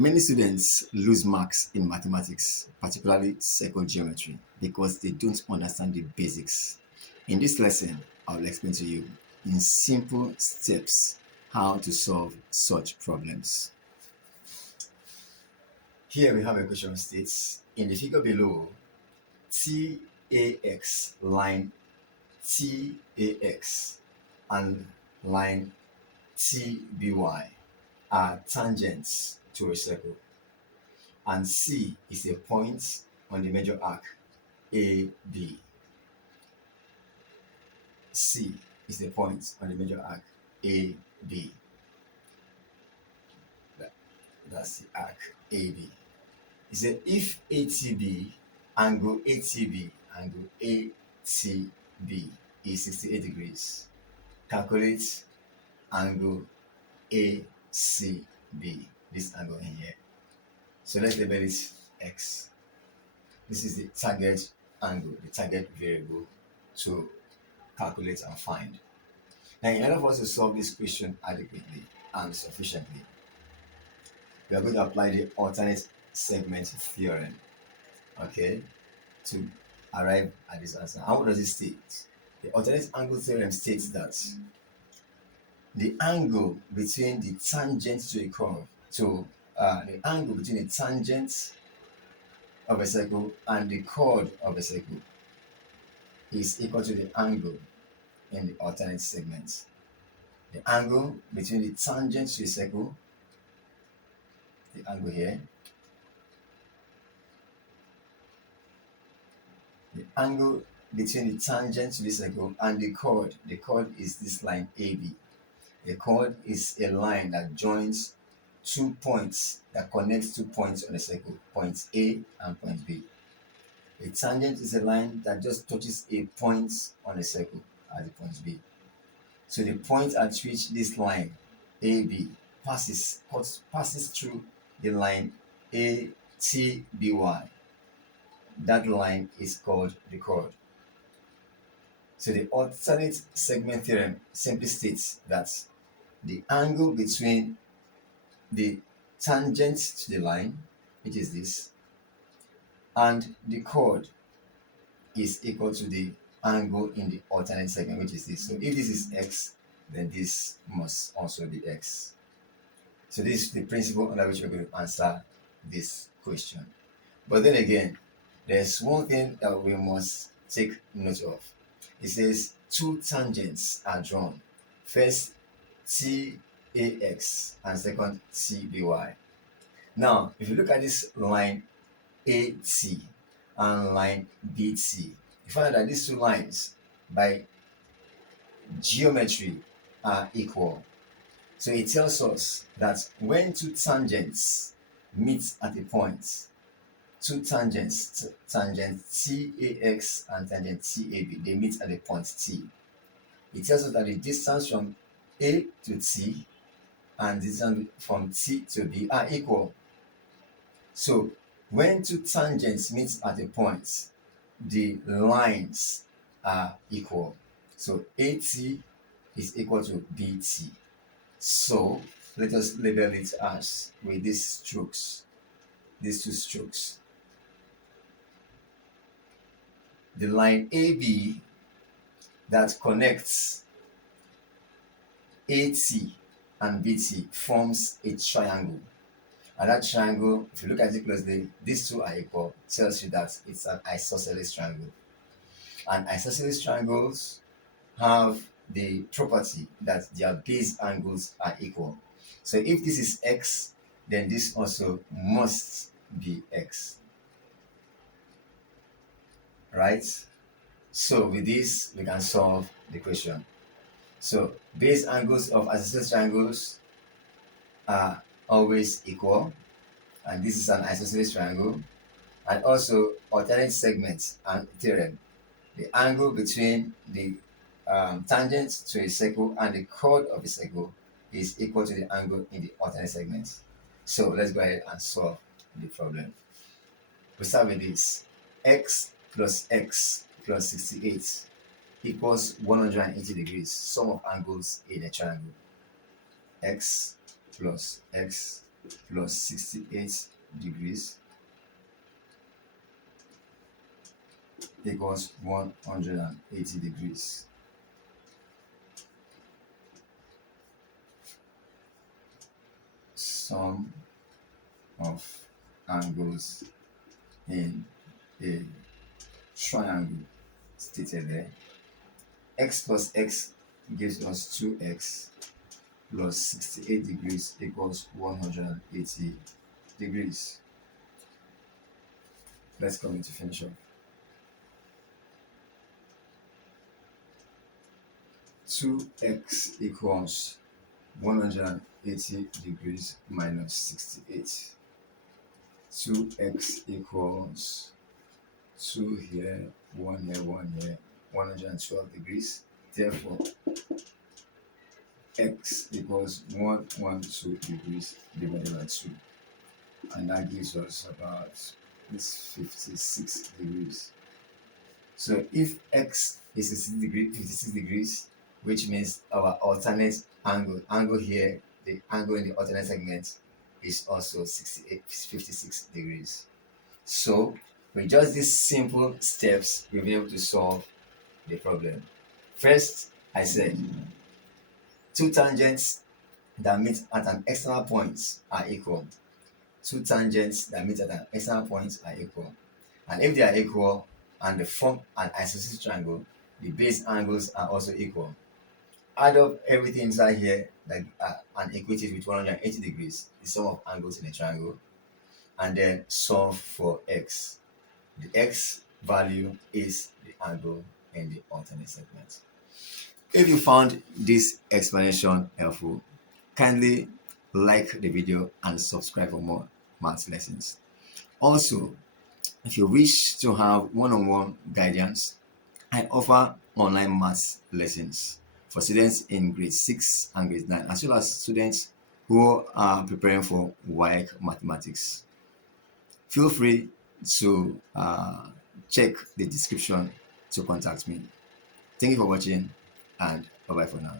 Many students lose marks in mathematics, particularly circle geometry, because they don't understand the basics. In this lesson, I will explain to you in simple steps how to solve such problems. Here we have a question states in the figure below, TAX, line TAX and line TBY are tangents to a circle, and C is a point on the major arc AB. C is the point on the major arc AB. That's the arc AB. It said if angle ATB is 68 degrees, calculate angle ACB, this angle in here. So let's label it X. This is the target angle, the target variable to calculate and find. Now, in order for us to solve this question adequately and sufficiently, we are going to apply the alternate segment theorem, okay, to arrive at this answer. And what does it state? The alternate angle theorem states that the angle between the tangent to a curve, the angle between the tangent of a circle and the chord of a circle is equal to the angle in the alternate segment. The angle between the tangent to a circle, the angle here, the angle between the tangent to the circle and the chord is this line AB. The chord is a line that joins 2 points, that connects 2 points on a circle, point A and point B. A tangent is a line that just touches a point on a circle at the point B. So the point at which this line AB passes through the line ATBY, that line is called the chord. So the alternate segment theorem simply states that the angle between the tangent to the line, which is this, and the chord is equal to the angle in the alternate segment, which is this. So if this is X, then this must also be X. So this is the principle under which we're going to answer this question. But then again, there's one thing that we must take note of. It says two tangents are drawn. First, TAX and second, TBY. Now, if you look at this line AT and line BT, you find that these two lines by geometry are equal. So it tells us that when two tangents meet at a point, two tangents, tangent TAX and tangent TAB, they meet at a point T. It tells us that the distance from A to T and the distance from T to B are equal. So when two tangents meet at a point, the lines are equal. So AT is equal to BT. So let us label it as with these strokes, these two strokes. The line AB that connects AT and BT forms a triangle. And that triangle, if you look at it closely, these two are equal, tells you that it's an isosceles triangle. And isosceles triangles have the property that their base angles are equal. So if this is X, then this also must be X. Right? So with this, we can solve the question. So base angles of isosceles triangles are always equal, and this is an isosceles triangle. And also alternate segments and theorem, the angle between the tangent to a circle and the chord of a circle is equal to the angle in the alternate segments. So let's go ahead and solve the problem. We start with this. X plus 68 equals 180 degrees, sum of angles in a triangle. X plus X plus 68 degrees equals 180 degrees. Sum of angles in a triangle stated there. X plus x gives us 2x plus 68 degrees equals 180 degrees. Let's go into finish up. 2x equals 180 degrees minus 68. 2x equals 2 here, 1 here, 1 here, 112 degrees. Therefore, x equals 112 degrees divided by 2. And that gives us about this 56 degrees. So if x is 56 degrees, which means our alternate angle here, the angle in the alternate segment is also 56 degrees. So with just these simple steps, we'll be able to solve the problem. First, I said two tangents that meet at an external point are equal. Two tangents that meet at an external point are equal. And if they are equal and they form an isosceles triangle, the base angles are also equal. Add up everything inside here, like and equate it with 180 degrees, the sum of angles in a triangle, and then solve for x. The x value is the angle in the alternate segment. If you found this explanation helpful, kindly like the video and subscribe for more maths lessons. Also, if you wish to have one-on-one guidance, I offer online maths lessons for students in grade 6 and grade 9, as well as students who are preparing for WAEC mathematics. Feel free to check the description to contact me. Thank you for watching, and bye-bye for now.